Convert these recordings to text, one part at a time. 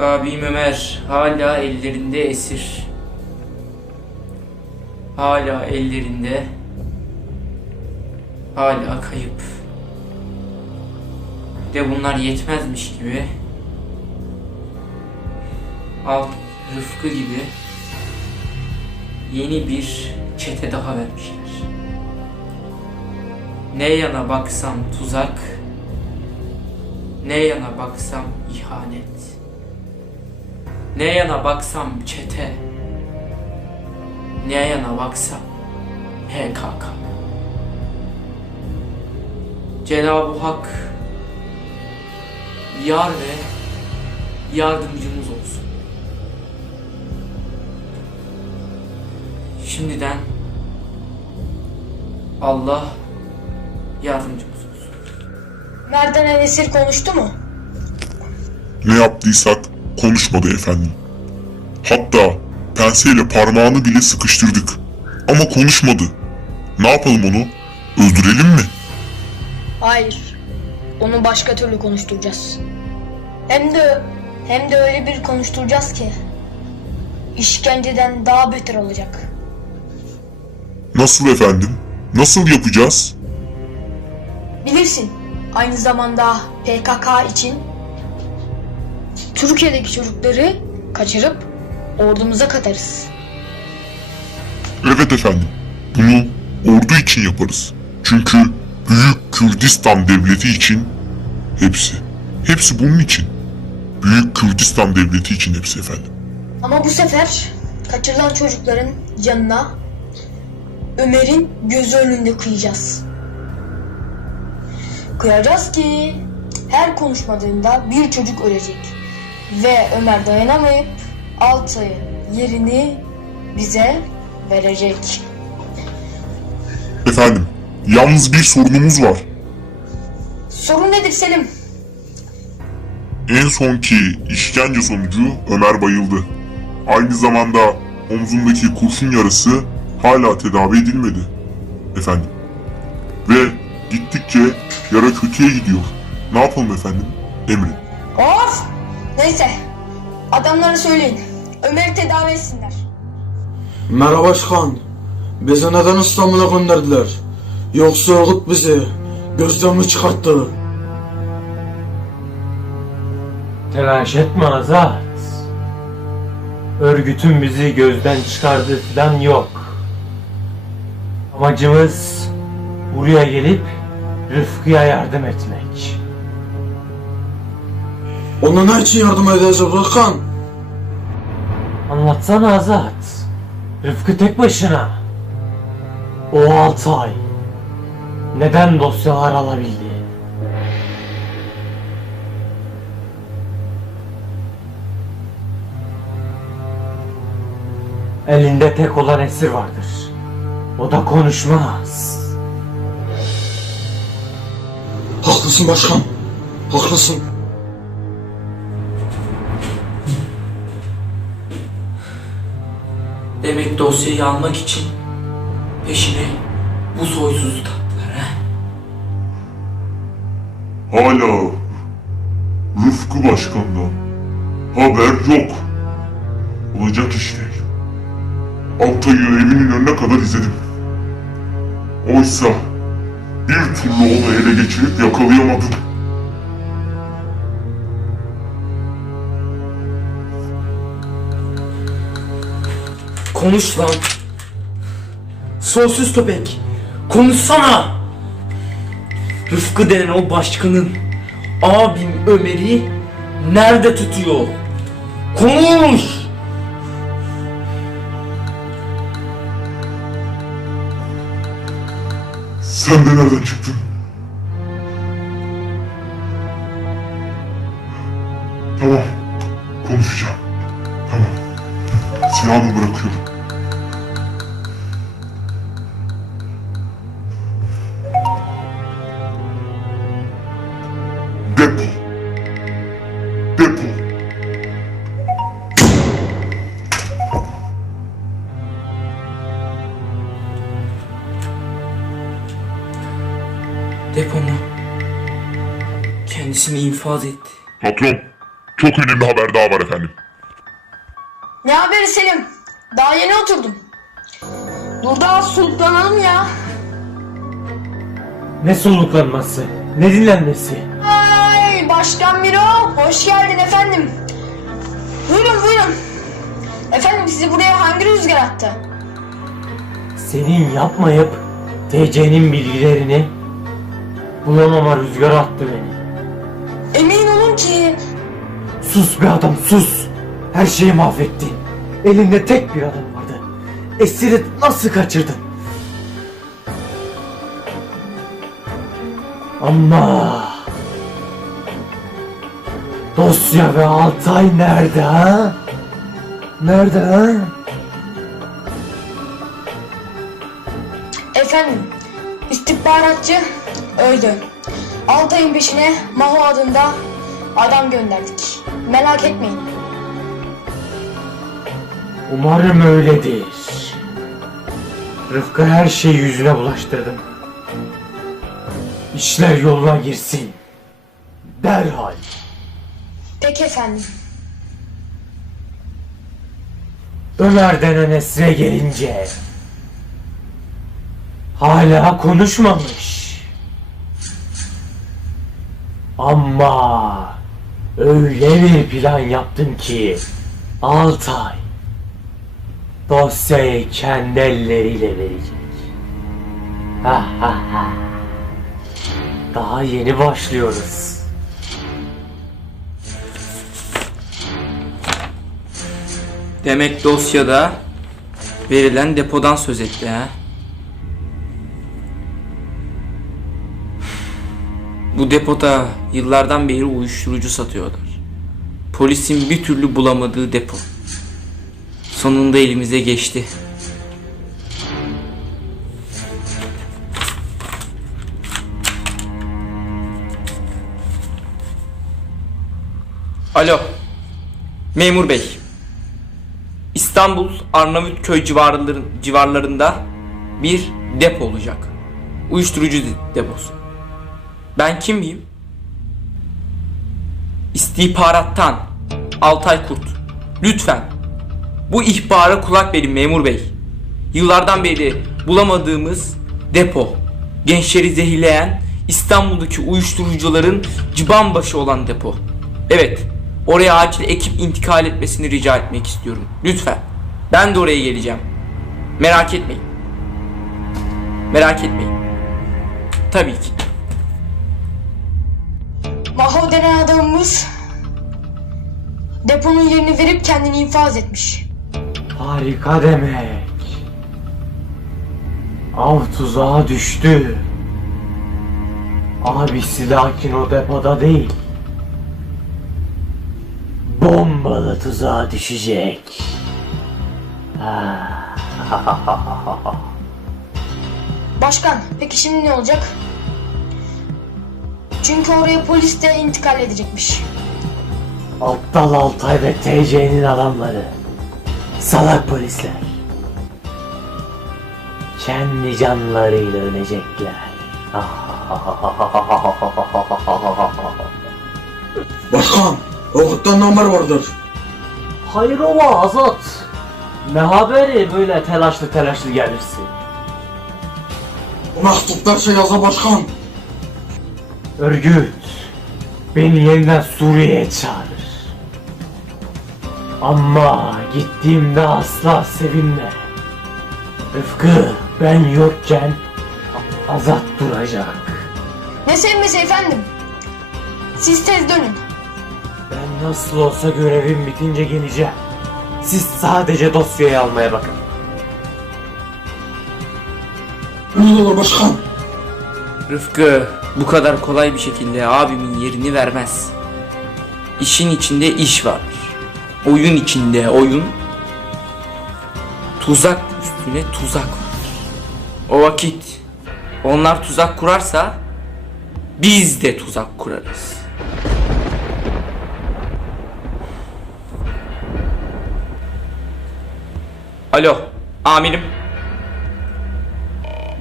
Abim Ömer hala ellerinde esir. Hala ellerinde. Hala kayıp. De bunlar yetmezmiş gibi. Alt Rıfkı gibi yeni bir çete daha vermişler. Ne yana baksam tuzak, ne yana baksam ihanet. Ne yana baksam çete, ne yana baksam PKK. Cenab-ı Hak yar ve yardımcımız olsun. Şimdiden Allah yardımcımız olsun. Merdan Enesir konuştu mu? Ne yaptıysak konuşmadı efendim. Hatta penseyle parmağını bile sıkıştırdık. Ama konuşmadı. Ne yapalım onu? Öldürelim mi? Hayır. Onu başka türlü konuşturacağız. Hem de hem de öyle bir konuşturacağız ki işkenceden daha beter olacak. Nasıl efendim? Nasıl yapacağız? Bilirsin. Aynı zamanda PKK için Türkiye'deki çocukları kaçırıp ordumuza katarız. Evet efendim. Bunu ordu için yaparız. Çünkü Büyük Kürdistan Devleti için hepsi. Hepsi bunun için. Büyük Kürdistan Devleti için hepsi efendim. Ama bu sefer kaçırılan çocukların canına Ömer'in gözü önünde kıyacağız. Kıyacağız ki her konuşmadığında bir çocuk ölecek. Ve Ömer dayanamayıp Altay'ın yerini bize verecek. Efendim, yalnız bir sorunumuz var. Sorun nedir Selim? En sonki işkence sonucu Ömer bayıldı. Aynı zamanda omzundaki kurşun yarası hala tedavi edilmedi. Efendim. Ve gittikçe yara kötüye gidiyor. Ne yapalım efendim? Emrin. Of! Neyse. Adamlara söyleyin. Ömer'i tedavi etsinler. Merhaba başkan. Bizi neden İstanbul'a gönderdiler? Yoksa örgüt bizi gözden mi çıkarttı? Telaş etme Azat. Örgütün bizi gözden çıkardığı falan yok. Amacımız buraya gelip Rıfkı'ya yardım etmek. Ona ne için yardım edeceğiz başkan? Anlatsana Azat. Rıfkı tek başına. O altı ay. Neden dosyalar alabildi? Elinde tek olan esir vardır. O da konuşmaz. Haklısın başkan. Haklısın. Demek dosyayı almak için peşine bu soysuzu taktılar ha? Hala Rıfkı Başkan'dan haber yok. Olacak iş değil. Altay'ı evinin önüne kadar izledim. Oysa bir türlü onu ele geçirip yakalayamadım. Konuş lan. Soysuz köpek. Konuşsana. Rıfkı denen o başkanın abim Ömer'i nerede tutuyor? Konuş. Sen de nereden çıktın? Tamam. Konuşacağım. Tamam. Silahımı bırakıyorum. Depomu kendisini infaz etti. Patron. Çok önemli haber daha var efendim. Ne haberi Selim? Daha yeni oturdum. Dur daha soluklanalım ya. Ne soluklanması, ne dinlenmesi. Ay Başkan Miro, hoş geldin efendim. Buyurun buyurun. Efendim sizi buraya hangi rüzgar attı? Senin yapmayıp TC'nin bilgilerini bulamama rüzgara attı beni. Emin olun ki Sus be adam sus. Her şeyi mahvettin. Elinde tek bir adam vardı. Esiri nasıl kaçırdın? Ama dosya ve Altay nerede ha? Nerede ha? efendim istihbaratçı öldü. Altay'ın peşine Maho adında adam gönderdik. Merak etmeyin. Umarım öyledir. Rıfkı her şeyi yüzüne bulaştırdım. İşler yoluna girsin. Derhal. Peki efendim. Ömer denen esre gelince hala konuşmamış. Ama öyle bir plan yaptım ki Altay dosyayı kendi elleriyle verecek. Ha ha ha. Daha yeni başlıyoruz. Demek dosyada verilen depodan söz etti ha. Bu depoda yıllardan beri uyuşturucu satıyorlar. Polisin bir türlü bulamadığı depo. Sonunda elimize geçti. Alo. Memur bey. İstanbul Arnavutköy civarların, civarlarında bir depo olacak. Uyuşturucu de- deposu. Ben kim miyim? İstihbarattan Altay Kurt. Lütfen bu ihbara kulak verin memur bey. Yıllardan beri bulamadığımız depo. Gençleri zehirleyen İstanbul'daki uyuşturucuların cibanbaşı olan depo. Evet, oraya acil ekip intikal etmesini rica etmek istiyorum. Lütfen. Ben de oraya geleceğim. Merak etmeyin. Merak etmeyin. Tabii ki. Maho denen adamımız deponun yerini verip kendini infaz etmiş. Harika demek. Av tuzağa düştü. Abisi lakin o depoda değil. Bombalı tuzağa düşecek. Başkan, peki şimdi ne olacak? Çünkü oraya polis de intikal edecekmiş. Aptal Altay ve TC'nin adamları. Salak polisler. Kendi canlarıyla ölecekler. Başkan, Okut'tan haber vardır. Hayrola Azat? Ne haberi böyle telaşlı telaşlı gelirsin? Bu mektuplar şey yaza başkan. Örgüt beni yeniden Suriye'ye çağırır. Ama gittiğimde asla sevinme. Rıfkı ben yokken Azat duracak. Ne sevmesi efendim? Siz tez dönün. Ben nasıl olsa görevim bitince geleceğim. Siz sadece dosyayı almaya bakın. Ne olur başkan. Rıfkı bu kadar kolay bir şekilde abimin yerini vermez. İşin içinde iş var. Oyun içinde oyun. Tuzak üstüne tuzak var. O vakit onlar tuzak kurarsa biz de tuzak kurarız. Alo, amirim.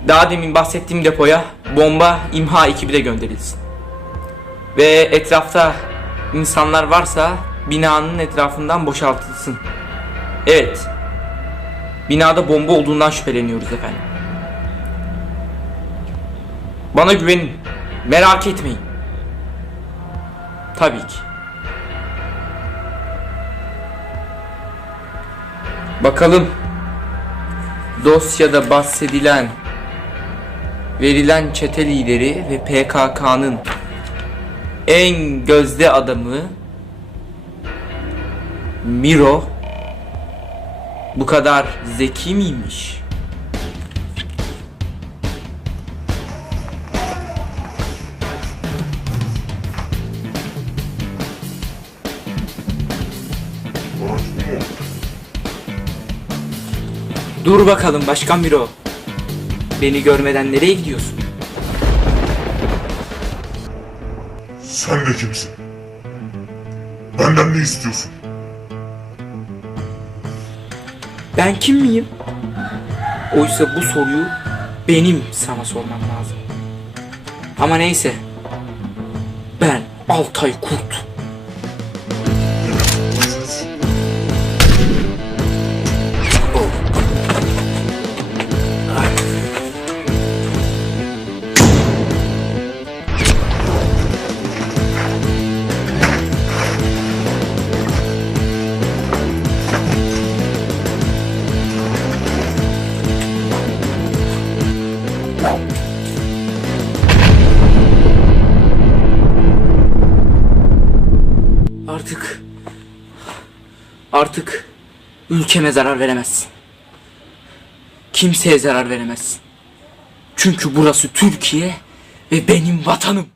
Daha demin bahsettiğim depoya bomba imha ekibi de gönderilsin. Ve etrafta insanlar varsa binanın etrafından boşaltılsın. Evet. Binada bomba olduğundan şüpheleniyoruz efendim. Bana güvenin. Merak etmeyin. Tabii ki. Bakalım dosyada bahsedilen verilen çete lideri ve PKK'nın en gözde adamı Miro bu kadar zeki miymiş? Dur bakalım Başkan Miro. Beni görmeden nereye gidiyorsun? Sen de kimsin? Benden ne istiyorsun? Ben kim miyim? Oysa bu soruyu benim sana sormam lazım. Ama neyse. Ben Altay Kurt. Artık ülkeme zarar veremezsin. Kimseye zarar veremezsin. Çünkü burası Türkiye ve benim vatanım.